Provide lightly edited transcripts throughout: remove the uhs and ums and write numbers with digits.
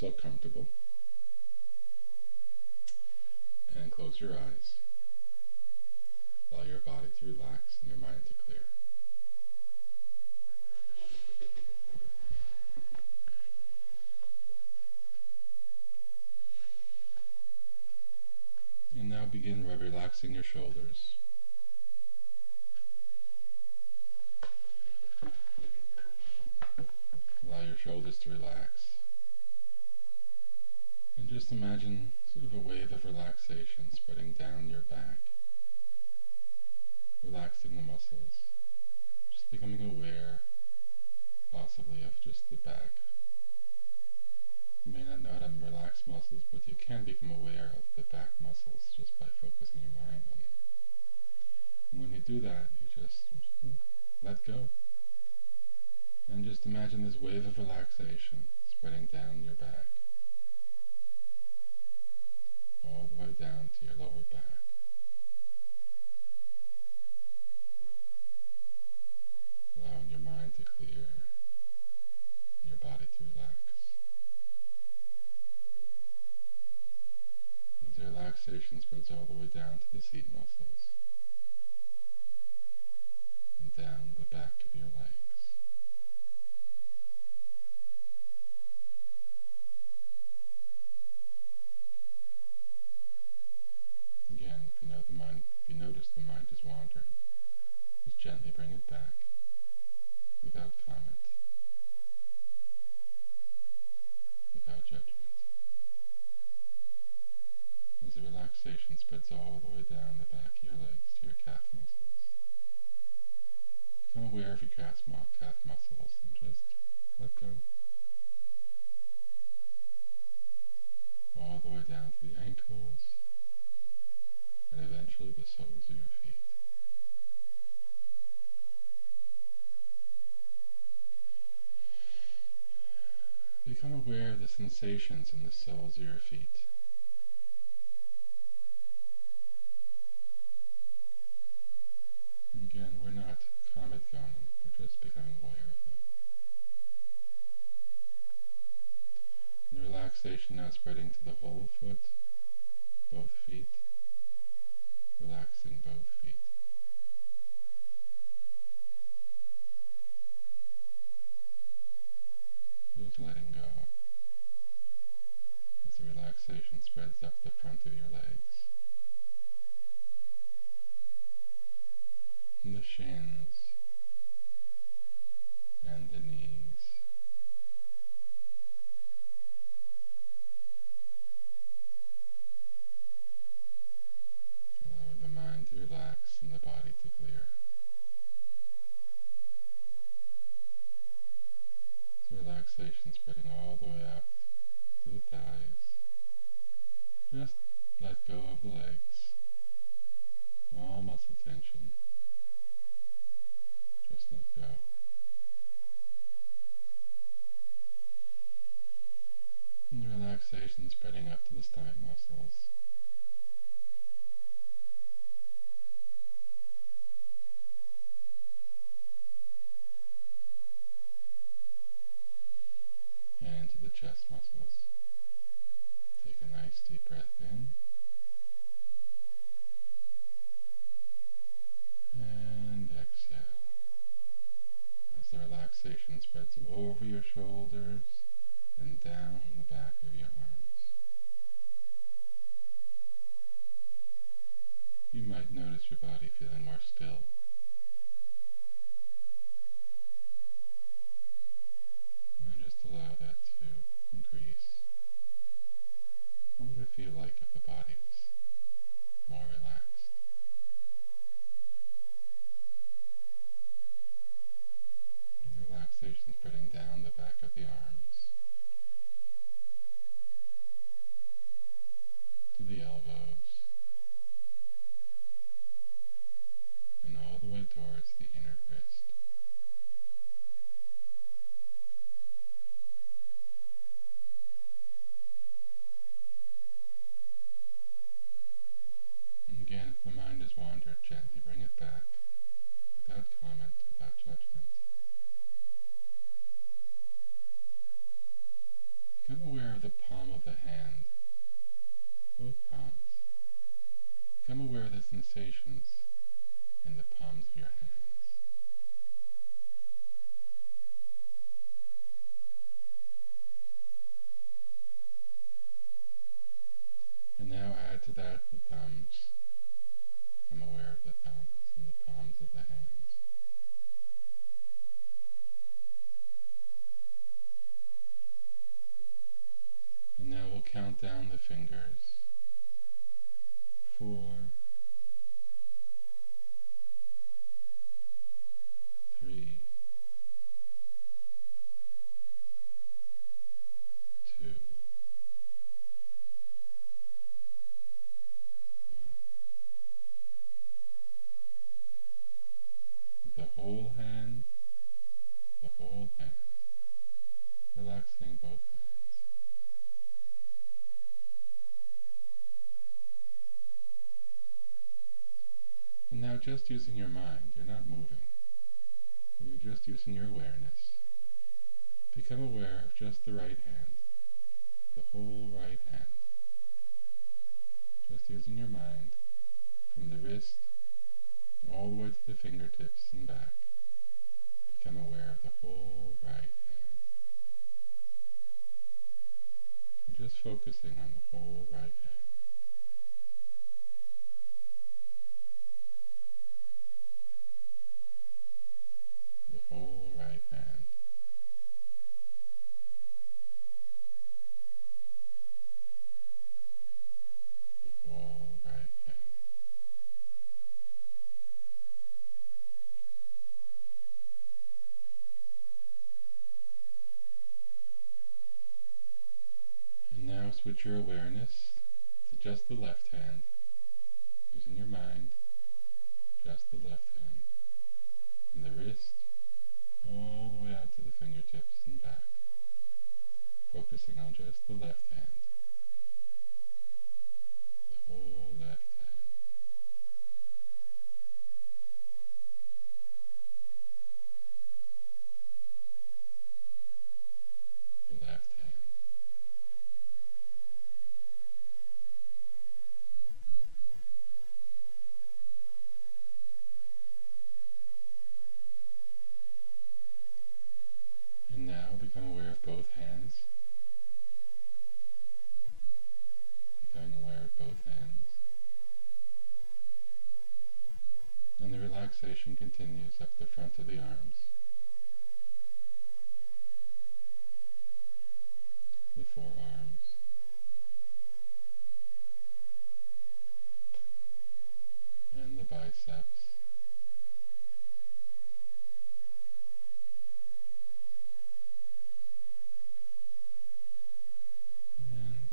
yourself comfortable and close your eyes. Allow your body to relax and your mind to clear. And now begin by relaxing your shoulders. Allow your shoulders to relax. And just imagine sort of a wave of relaxation spreading down your back. Relaxing the muscles. Just becoming aware, possibly, of just the back. You may not know how to relax muscles, but you can become aware of the back muscles just by focusing your mind on them. And when you do that, you just let go. And just imagine this wave of relaxation spreading down your back, all the way down to your lower back. Allowing your mind to clear, your body to relax. As the relaxation spreads all the way down to the seat muscles and down the back of your legs. Again, if you notice the mind is wandering, just gently bring it back without comment, without judgment. As the relaxation spreads all the way down the back of your legs to your calf muscles, become aware of your calf muscles and just let go. All the way down to the ankles, and eventually the soles of your feet. Become aware of the sensations in the soles of your feet. And again, we're not comment gunning, we're just becoming aware of them. And the relaxation now spreading to the whole foot, both feet. Relaxing both feet. Just letting go as the relaxation spreads up the front of your legs, and the shins, and the knees, allowing the mind to relax not just using your mind, you're not moving, but you're just using your awareness. Become aware of just the right hand, the whole right hand. Just using your mind from the wrist all the way to the fingertips and back. Become aware of the whole right hand. And just focusing on the whole right hand. The whole right hand. The whole right hand. And now switch your awareness to just the left hand, using your mind, just the left hand, from the wrist all the way out to the fingertips and back, focusing on just the left hand, the whole left hand, the left hand. And now become aware of both hands, becoming aware of both hands. And the relaxation continues up the front of the arms, the forearms, and the biceps. And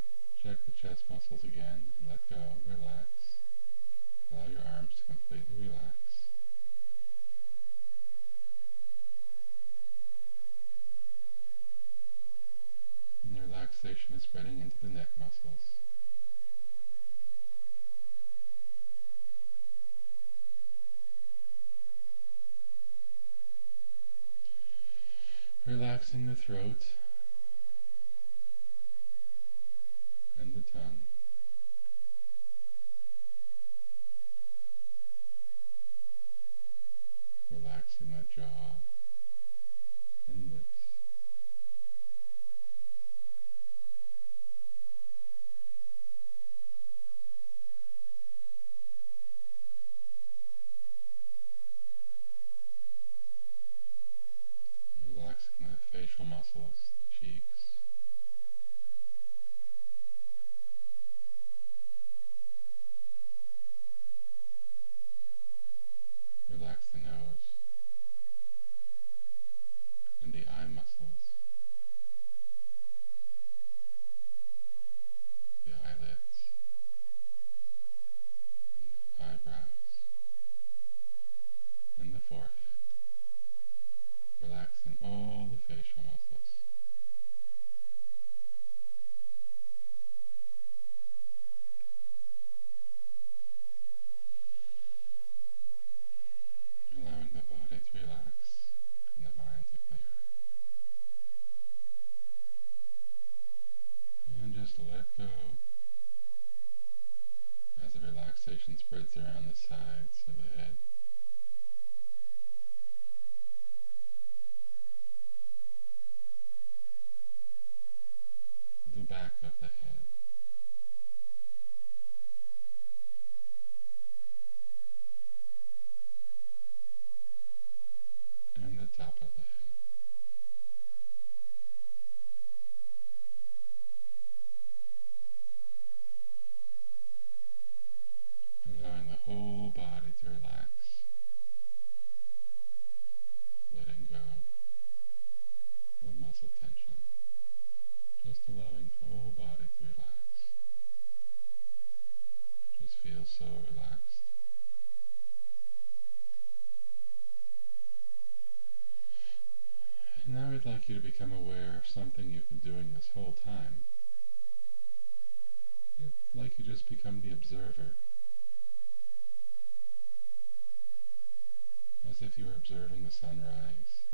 check the chest muscles again and let go, relax. Allow your arms to completely relax. And the relaxation is spreading into the neck muscles. Relaxing the throat and the tongue. Relaxing the jaw and lips. Relaxing the facial muscles, the cheeks. Relax the nose and the eye muscles, the eyelids, and the eyebrows, and the forehead. Relaxing all the facial muscles. Allowing the body to relax and the mind to clear. And just let go as the relaxation spreads around the sides of the head. The back of the head. And the top of the head. Allowing the whole body to relax. Letting go of muscle tension. Just allowing the whole body to relax. Just feel so relaxed. And now I'd like you to become aware of something you've been doing this whole time. I'd like you to just become the observer. if you were observing the sunrise,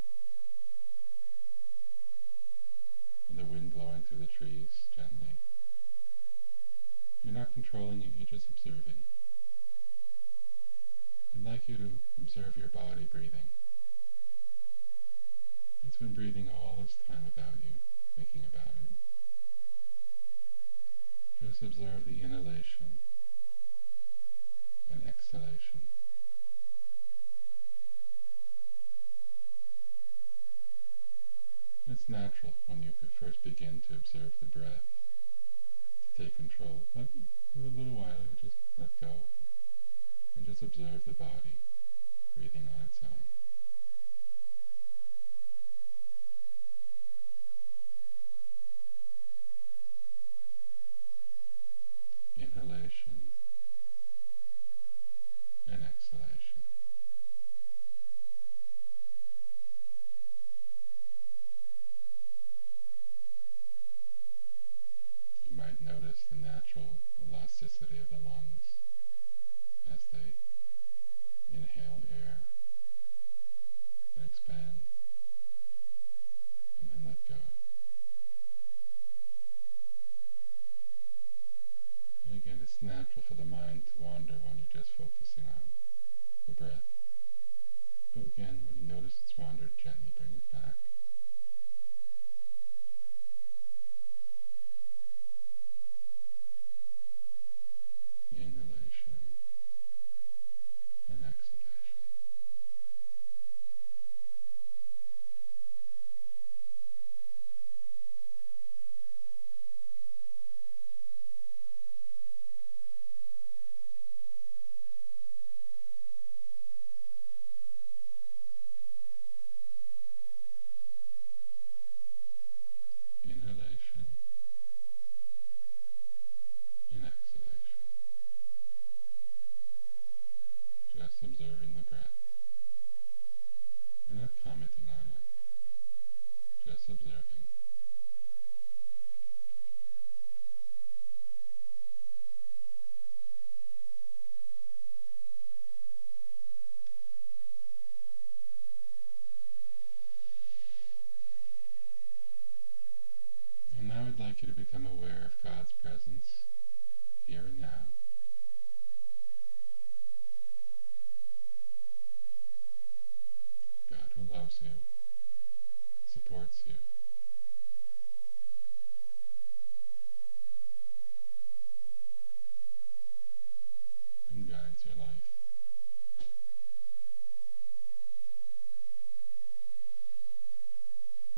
and the wind blowing through the trees gently. You're not controlling it, you're just observing. I'd like you to observe your body breathing. It's been breathing all this time without you thinking about it. Just observe the inhalation and exhalation. It's natural when you first begin to observe the breath to take control, but for a little while you just let go and just observe the body breathing on its own. Inhalation and exhalation. You might notice the natural elasticity of the lungs as they inhale air and expand and then let go. And again, it's natural for the mind to wander when you're just focusing on the breath. But again, when you notice it's wandered, gently bring it back. Inhalation and exhalation. Inhalation and exhalation. Just observing the breath. You're not commenting on it, just observing. And now I'd like you to become aware of God's presence here and now. God who loves you, supports you, and guides your life.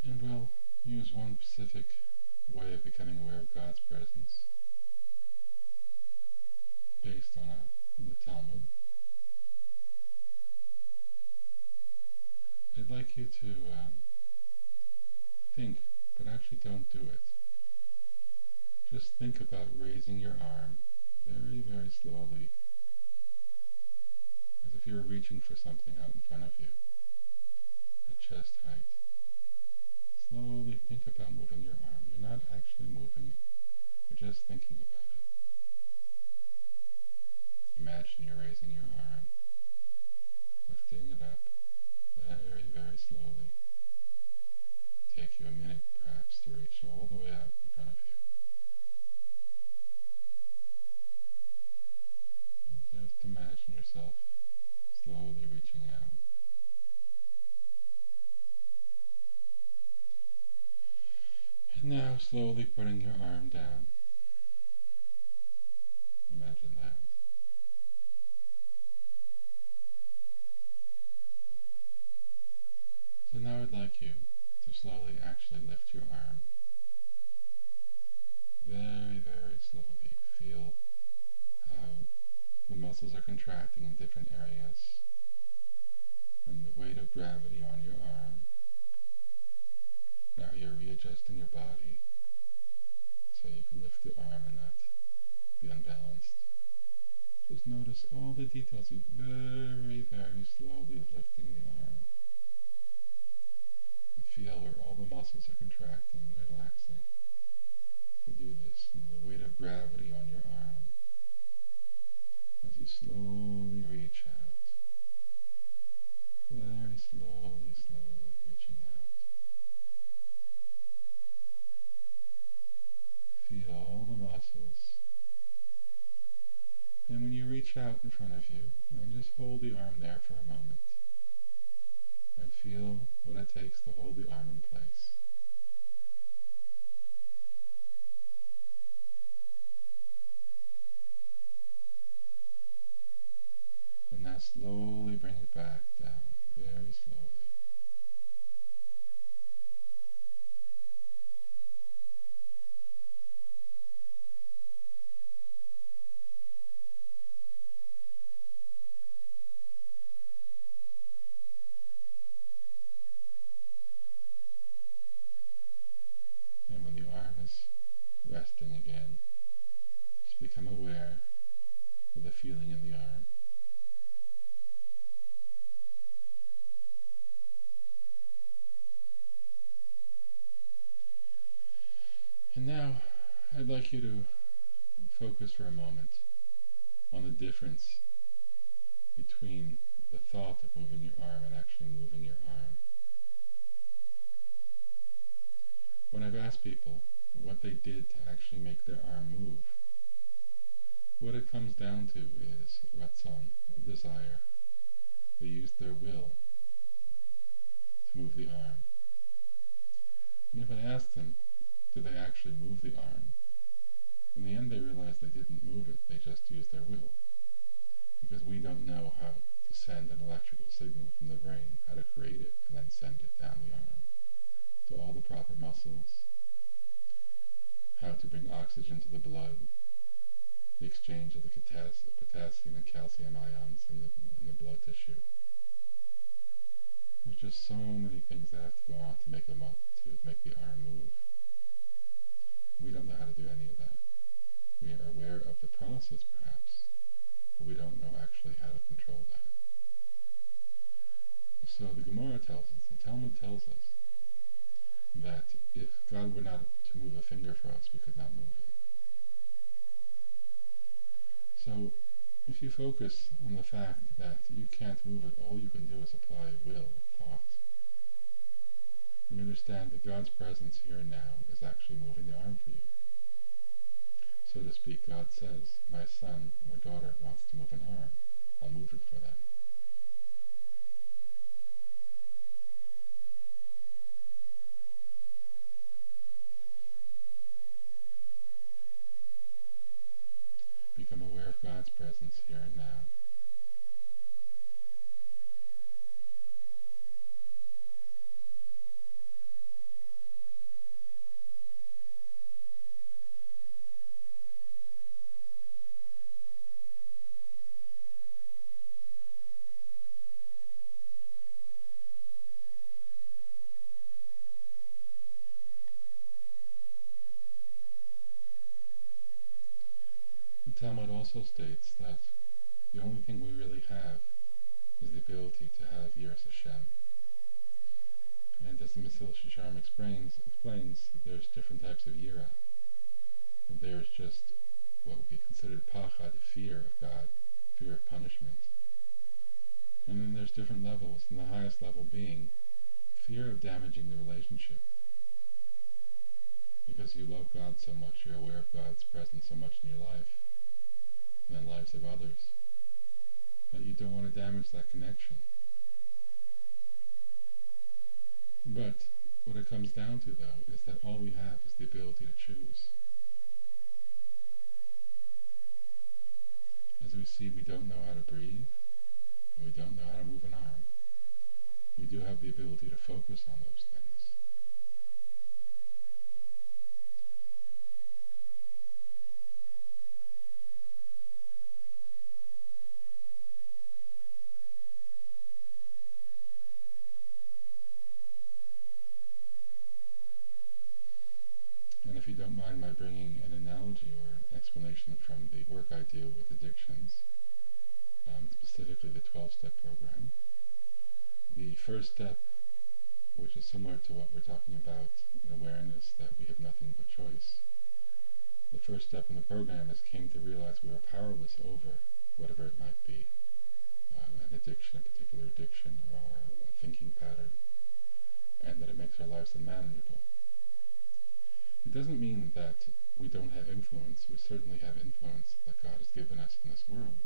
And we'll use one specific way of becoming aware of God's presence based on the Talmud. I'd like you to think, but actually don't do it. Just think about raising your arm very, very slowly, as if you were reaching for something out in front of you, at chest height. Slowly think about moving your arm. You're not actually moving it. You're just thinking about it. Imagine you're raising your arm, lifting it up very, very slowly. Take you a minute perhaps to reach all the way out in front of you. Just imagine yourself slowly reaching out. And now slowly putting your arm down. Imagine that. So now I'd like you to slowly actually lift your arm. Very, very slowly. Feel how the muscles are contracting in different areas and the weight of gravity on your arm. Now you're readjusting your body so you can lift the arm and not be unbalanced. Just notice all the details. You're very, very slowly lifting the arm. And feel where all the muscles are contracting and relaxing. To do this, and the weight of gravity on your arm as you slowly reach out. out in front of you and just hold the arm there for a moment and feel what it takes to hold the arm in place. And now slowly bring it back down, very slowly. And when the arm is resting again, just become aware of the feeling in the arm. And now I'd like you to focus for a moment on the difference between the thought of moving your arm and actually moving your arm. When I've asked people what they did to actually make their arm move, what it comes down to is ratzon, desire. They used their will to move the arm. And if I asked them, did they actually move the arm? In the end they realized they didn't move it, they just used their will. Because we don't know how to send an electrical signal from the brain, how to create it and then send it down the arm to all the proper muscles, how to bring oxygen to the blood, the exchange of the potassium and calcium ions in the blood tissue. There's just so many things that have to go on to make the arm move. We don't know how to do any of that. We are aware of the process perhaps, but we don't know actually how to control that. So the Gemara tells us, the Talmud tells us, that if God were not to move a finger for us, we could not move it. So if you focus on the fact that you can't move it, all you can do is apply will, thought. You understand that God's presence here and now is actually moving the arm for you. So to speak, God says, my son or daughter wants to move an arm. I'll move it for them. Become aware of God's presence here and now. Talmud also states that the only thing we really have is the ability to have Yiras Hashem. And as the Mesil Shisharm explains, there's different types of Yira. There's just what would be considered pachad, fear of God, fear of punishment. And then there's different levels, and the highest level being fear of damaging the relationship. Because you love God so much, you're aware of God's presence so much in your life, and the lives of others, that you don't want to damage that connection. But what it comes down to, though, is that all we have is the ability to choose. As we see, we don't know how to breathe, and we don't know how to move an arm. We do have the ability to focus on those things. If you don't mind my bringing an analogy or an explanation from the work I do with addictions, specifically the 12-step program. The first step, which is similar to what we're talking about in awareness that we have nothing but choice. The first step in the program is came to realize we are powerless over whatever it might be, an addiction, a particular addiction, or a thinking pattern, and that it makes our lives unmanageable. It doesn't mean that we don't have influence. We certainly have influence that God has given us in this world.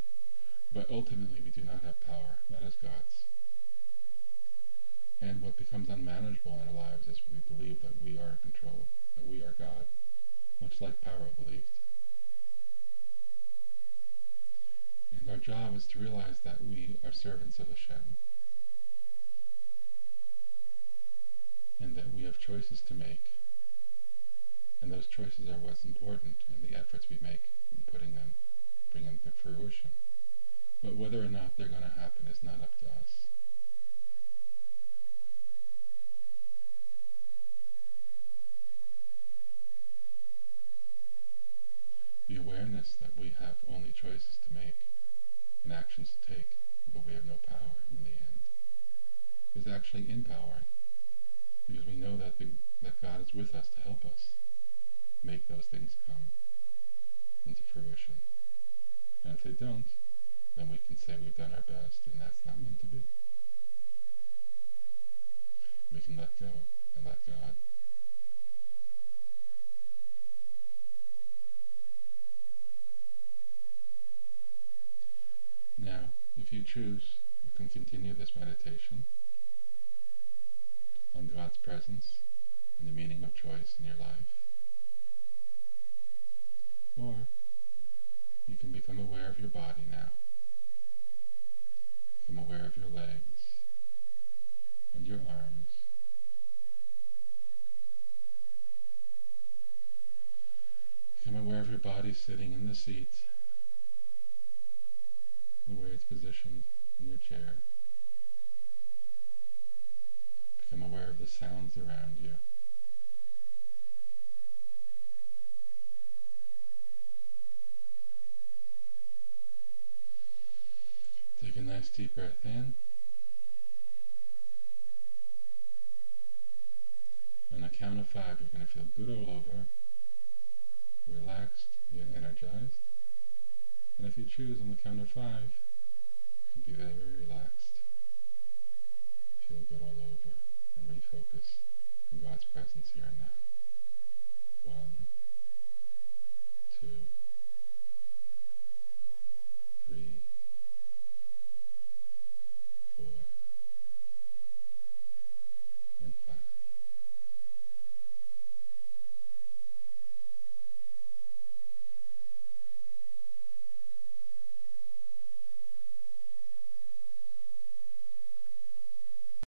But ultimately we do not have power. That is God's. And what becomes unmanageable in our lives is we believe that we are in control, that we are God, much like Paro believed. And our job is to realize that we are servants of Hashem, and that we have choices to make, and those choices are what's important, and the efforts we make in bringing them to fruition. But whether or not they're going to happen is not up to us. The awareness that we have only choices to make and actions to take, but we have no power in the end, is actually empowering, because we know that God is with us to help us make those things come into fruition. And if they don't, then we can say we've done our best, and that's not meant to be. We can let go and let God. Now, if you choose, you can continue this meditation on God's presence and the meaning of choice in your life. Or you can become aware of your body now. Become aware of your legs and your arms. Become aware of your body sitting in the seat, the way it's positioned in your chair. Become aware of the sounds around you. Take a nice deep breath in. On the count of 5, you're going to feel good all over, relaxed, you're energized. And if you choose on the count of 5, you can be very